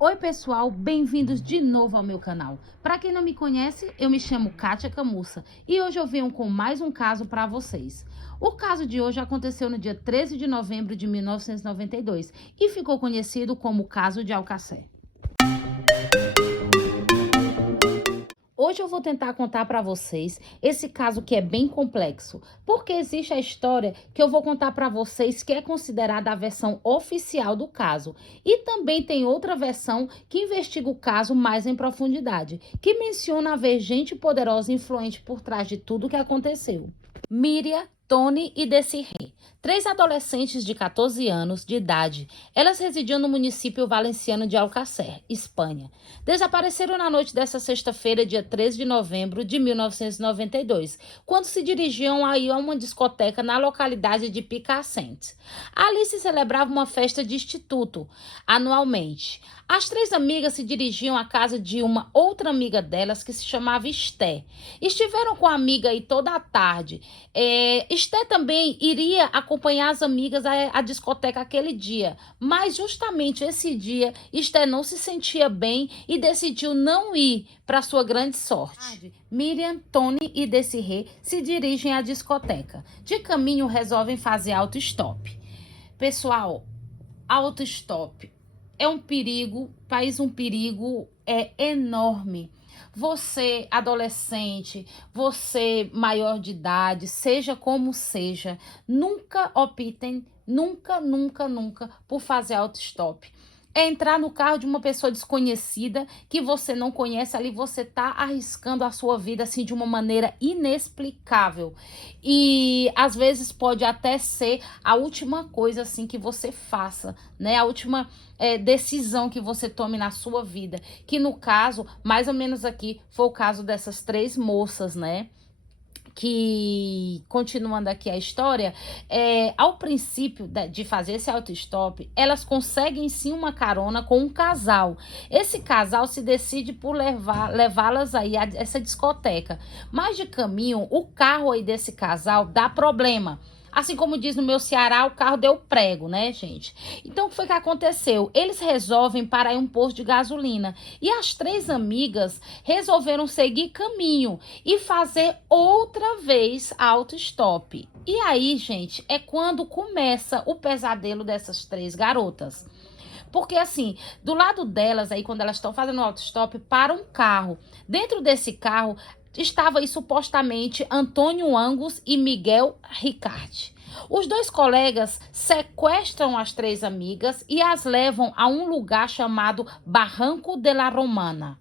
Oi pessoal, bem-vindos de novo ao meu canal. Para quem não me conhece, eu me chamo Kátia Camussa e hoje eu venho com mais um caso para vocês. O caso de hoje aconteceu no dia 13 de novembro de 1992 e ficou conhecido como o caso de Alcácer. Hoje eu vou tentar contar para vocês esse caso que é bem complexo, porque existe a história que eu vou contar para vocês que é considerada a versão oficial do caso. E também tem outra versão que investiga o caso mais em profundidade, que menciona haver gente poderosa e influente por trás de tudo que aconteceu. Miriam, Tony e Desirê, 3 adolescentes de 14 anos de idade. Elas residiam no município valenciano de Alcácer, Espanha. Desapareceram na noite dessa sexta-feira, dia 13 de novembro de 1992, quando se dirigiam a uma discoteca na localidade de Picassent. Ali se celebrava uma festa de instituto, anualmente. As 3 amigas se dirigiam à casa de uma outra amiga delas que se chamava Esté. Estiveram com a amiga aí toda a tarde. Esté também iria acompanhar as amigas à discoteca aquele dia, mas justamente esse dia Esté não se sentia bem e decidiu não ir, para sua grande sorte. Miriam, Tony e Desirê se dirigem à discoteca. De caminho resolvem fazer auto-stop. Pessoal, auto-stop é um perigo, um perigo enorme. Você, adolescente, você, maior de idade, seja como seja, nunca optem, nunca, por fazer auto-stop. É entrar no carro de uma pessoa desconhecida que você não conhece, ali você tá arriscando a sua vida assim de uma maneira inexplicável. E às vezes pode até ser a última coisa assim que você faça, né? A última decisão que você tome na sua vida. Que no caso, mais ou menos aqui, foi o caso dessas 3 moças, né? Que, continuando aqui a história, ao princípio de fazer esse auto-stop, elas conseguem sim uma carona com um casal. Esse casal se decide por levá-las aí a essa discoteca. Mas de caminho, o carro aí desse casal dá problema. Assim como diz no meu Ceará, o carro deu prego, né, gente? Então, o que foi que aconteceu? Eles resolvem parar em um posto de gasolina. E as 3 amigas resolveram seguir caminho e fazer outra vez auto-stop. E aí, gente, é quando começa o pesadelo dessas 3 garotas. Porque assim, do lado delas aí, quando elas estão fazendo auto-stop, para um carro. Dentro desse carro estava aí supostamente Antônio Angus e Miguel Ricard. Os 2 colegas sequestram as 3 amigas e as levam a um lugar chamado Barranco de la Romana.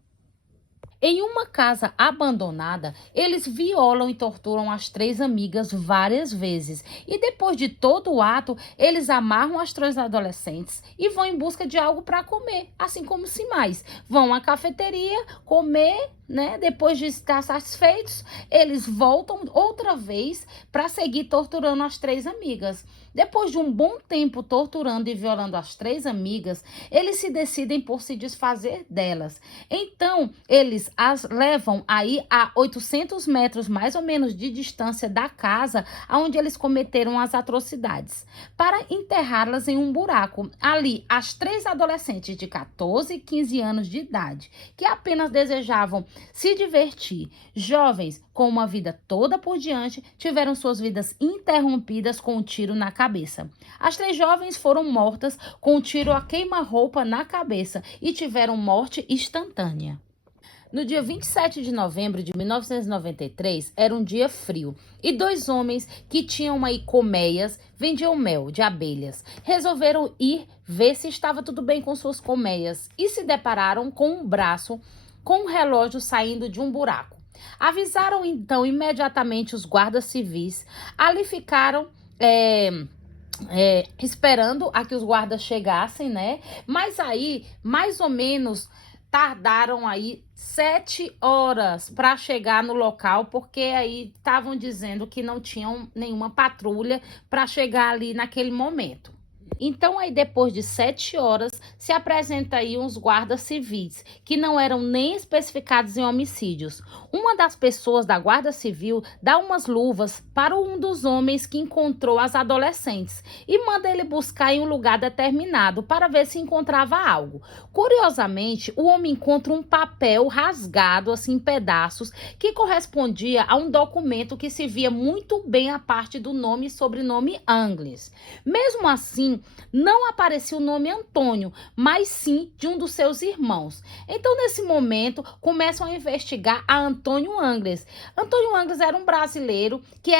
Em uma casa abandonada, eles violam e torturam as 3 amigas várias vezes. E depois de todo o ato, eles amarram as 3 adolescentes e vão em busca de algo para comer, assim como se mais. Vão à cafeteria comer, né? Depois de estar satisfeitos, eles voltam outra vez para seguir torturando as 3 amigas. Depois de um bom tempo torturando e violando as 3 amigas, eles se decidem por se desfazer delas. Então, eles as levam aí a 800 metros mais ou menos de distância da casa onde eles cometeram as atrocidades, para enterrá-las em um buraco. Ali, as 3 adolescentes de 14 e 15 anos de idade, que apenas desejavam se divertir, jovens com uma vida toda por diante, tiveram suas vidas interrompidas com um tiro na cabeça. As 3 jovens foram mortas com um tiro a queima-roupa na cabeça e tiveram morte instantânea. No dia 27 de novembro de 1993, era um dia frio, e 2 homens que tinham aí colmeias, vendiam mel de abelhas, resolveram ir ver se estava tudo bem com suas colmeias e se depararam com um braço com um relógio saindo de um buraco. Avisaram então imediatamente os guardas civis. Ali ficaram esperando a que os guardas chegassem, né? Mas aí, mais ou menos, tardaram aí 7 horas para chegar no local, porque aí estavam dizendo que não tinham nenhuma patrulha para chegar ali naquele momento. Então, aí depois de 7 horas, se apresenta aí uns guardas civis, que não eram nem especificados em homicídios. Uma das pessoas da Guarda Civil dá umas luvas para um dos homens que encontrou as adolescentes e manda ele buscar em um lugar determinado para ver se encontrava algo. Curiosamente, o homem encontra um papel rasgado, assim, em pedaços, que correspondia a um documento que se via muito bem a parte do nome e sobrenome Angles. Mesmo assim, não aparecia o nome Antônio, mas sim de um dos seus irmãos. Então, nesse momento, começam a investigar a Antônio Angles. Antônio Angles era um brasileiro que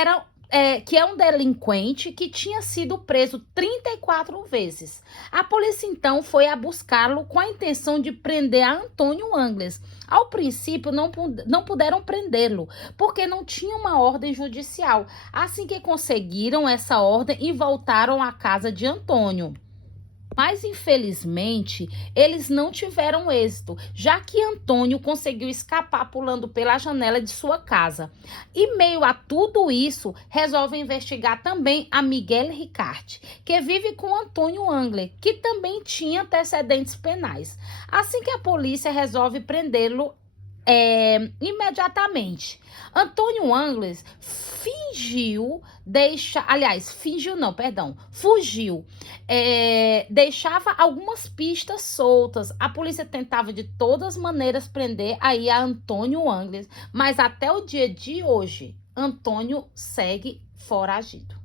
é um delinquente que tinha sido preso 34 vezes. A polícia então foi a buscá-lo com a intenção de prender a Antônio Angles. Ao princípio, não puderam prendê-lo, porque não tinha uma ordem judicial. Assim que conseguiram essa ordem e voltaram à casa de Antônio. Mas, infelizmente, eles não tiveram êxito, já que Antônio conseguiu escapar pulando pela janela de sua casa. E, meio a tudo isso, resolve investigar também a Miguel Ricarte, que vive com Antônio Angler, que também tinha antecedentes penais. Assim que a polícia resolve prendê-lo imediatamente. Antônio Angles fugiu. Deixava algumas pistas soltas. A polícia tentava de todas as maneiras prender aí a Antônio Angles, mas até o dia de hoje, Antônio segue foragido.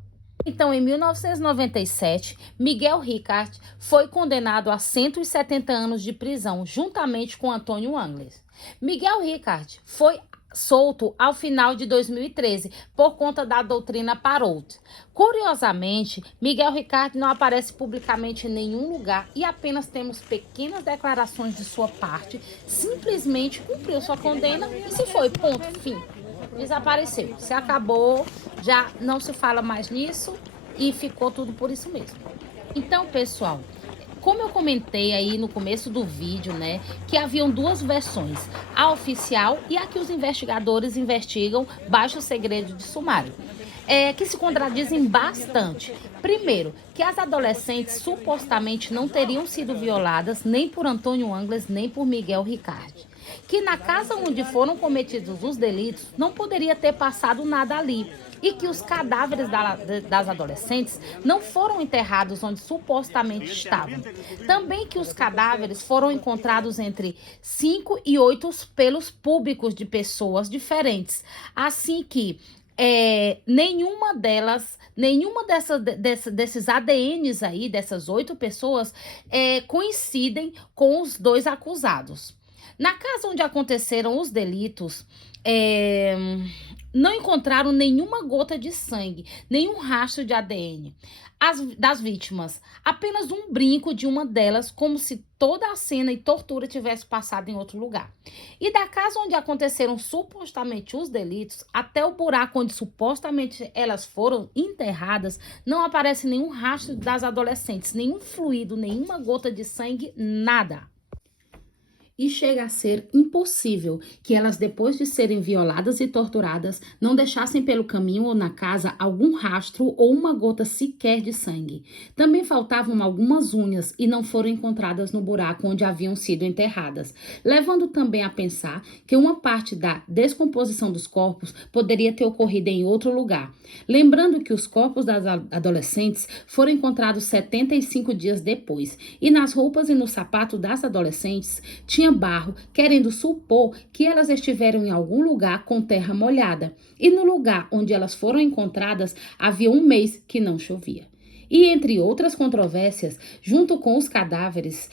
Então, em 1997, Miguel Ricarte foi condenado a 170 anos de prisão, juntamente com Antônio Angles. Miguel Ricarte foi solto ao final de 2013 por conta da doutrina Parot. Curiosamente, Miguel Ricarte não aparece publicamente em nenhum lugar e apenas temos pequenas declarações de sua parte. Simplesmente cumpriu sua condena e se foi, ponto, fim. Desapareceu, se acabou, já não se fala mais nisso e ficou tudo por isso mesmo. Então, pessoal, como eu comentei aí no começo do vídeo, né, que haviam duas versões, a oficial e a que os investigadores investigam baixo segredo de sumário, que se contradizem bastante. Primeiro, que as adolescentes supostamente não teriam sido violadas nem por Antônio Angles, nem por Miguel Ricarte. Que na casa onde foram cometidos os delitos não poderia ter passado nada ali e que os cadáveres das adolescentes não foram enterrados onde supostamente estavam. Também que os cadáveres foram encontrados entre 5 e 8 pelos públicos de pessoas diferentes, assim que desses ADNs aí, dessas 8 pessoas, coincidem com os 2 acusados. Na casa onde aconteceram os delitos, não encontraram nenhuma gota de sangue, nenhum rastro de ADN das vítimas. Apenas um brinco de uma delas, como se toda a cena e tortura tivesse passado em outro lugar. E da casa onde aconteceram supostamente os delitos, até o buraco onde supostamente elas foram enterradas, não aparece nenhum rastro das adolescentes, nenhum fluido, nenhuma gota de sangue, nada. E chega a ser impossível que elas, depois de serem violadas e torturadas, não deixassem pelo caminho ou na casa algum rastro ou uma gota sequer de sangue. Também faltavam algumas unhas e não foram encontradas no buraco onde haviam sido enterradas, levando também a pensar que uma parte da descomposição dos corpos poderia ter ocorrido em outro lugar. Lembrando que os corpos das adolescentes foram encontrados 75 dias depois e nas roupas e no sapato das adolescentes tinha barro, querendo supor que elas estiveram em algum lugar com terra molhada. E no lugar onde elas foram encontradas havia um mês que não chovia. E entre outras controvérsias, junto com os cadáveres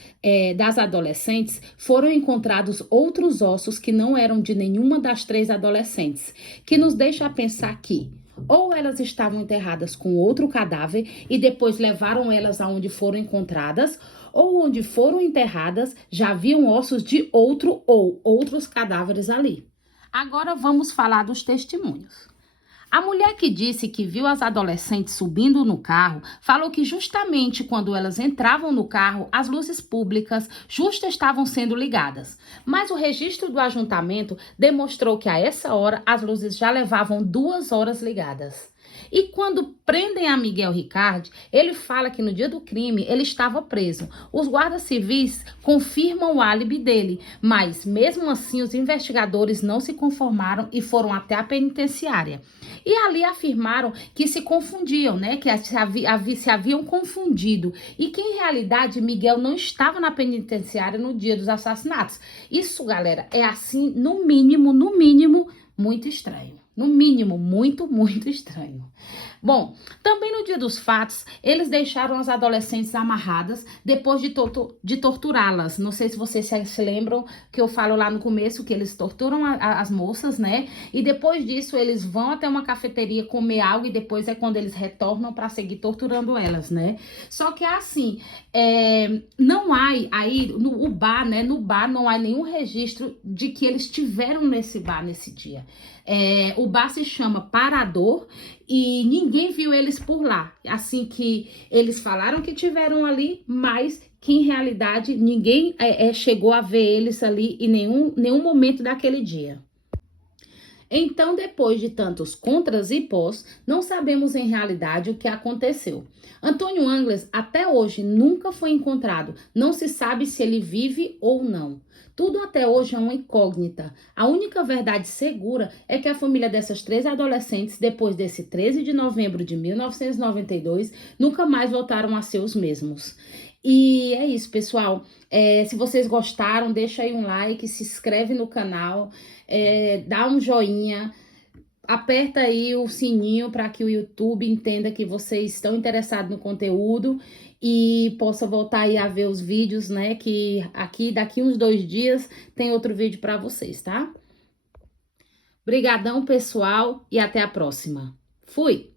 das adolescentes, foram encontrados outros ossos que não eram de nenhuma das 3 adolescentes, que nos deixa a pensar que ou elas estavam enterradas com outro cadáver e depois levaram elas aonde foram encontradas, ou onde foram enterradas já haviam ossos de outro ou outros cadáveres ali. Agora vamos falar dos testemunhos. A mulher que disse que viu as adolescentes subindo no carro falou que justamente quando elas entravam no carro, as luzes públicas estavam sendo ligadas. Mas o registro do ajuntamento demonstrou que a essa hora as luzes já levavam 2 horas ligadas. E quando prendem a Miguel Ricardi, ele fala que no dia do crime ele estava preso. Os guardas civis confirmam o álibi dele, mas mesmo assim os investigadores não se conformaram e foram até a penitenciária. E ali afirmaram que se confundiam, né? Que se haviam confundido. E que em realidade Miguel não estava na penitenciária no dia dos assassinatos. Isso, galera, é assim, no mínimo, muito estranho. No mínimo, muito estranho. Bom, também no dia dos fatos, eles deixaram as adolescentes amarradas depois de torturá-las. Não sei se vocês se lembram que eu falo lá no começo que eles torturam as moças, né? E depois disso, eles vão até uma cafeteria comer algo e depois é quando eles retornam para seguir torturando elas, né? Só que assim, não há aí, no bar, né? No bar não há nenhum registro de que eles estiveram nesse bar nesse dia. O bar se chama Parador e ninguém viu eles por lá. Assim que eles falaram que tiveram ali, mas que em realidade ninguém chegou a ver eles ali em nenhum momento daquele dia. Então, depois de tantos contras e pós, não sabemos em realidade o que aconteceu. Antônio Angles até hoje nunca foi encontrado, não se sabe se ele vive ou não. Tudo até hoje é uma incógnita. A única verdade segura é que a família dessas três adolescentes, depois desse 13 de novembro de 1992, nunca mais voltaram a ser os mesmos. E é isso, pessoal. Se vocês gostaram, deixa aí um like, se inscreve no canal, dá um joinha, aperta aí o sininho para que o YouTube entenda que vocês estão interessados no conteúdo e possa voltar aí a ver os vídeos, né? Que aqui, daqui uns 2 dias, tem outro vídeo para vocês, tá? Obrigadão, pessoal, e até a próxima. Fui!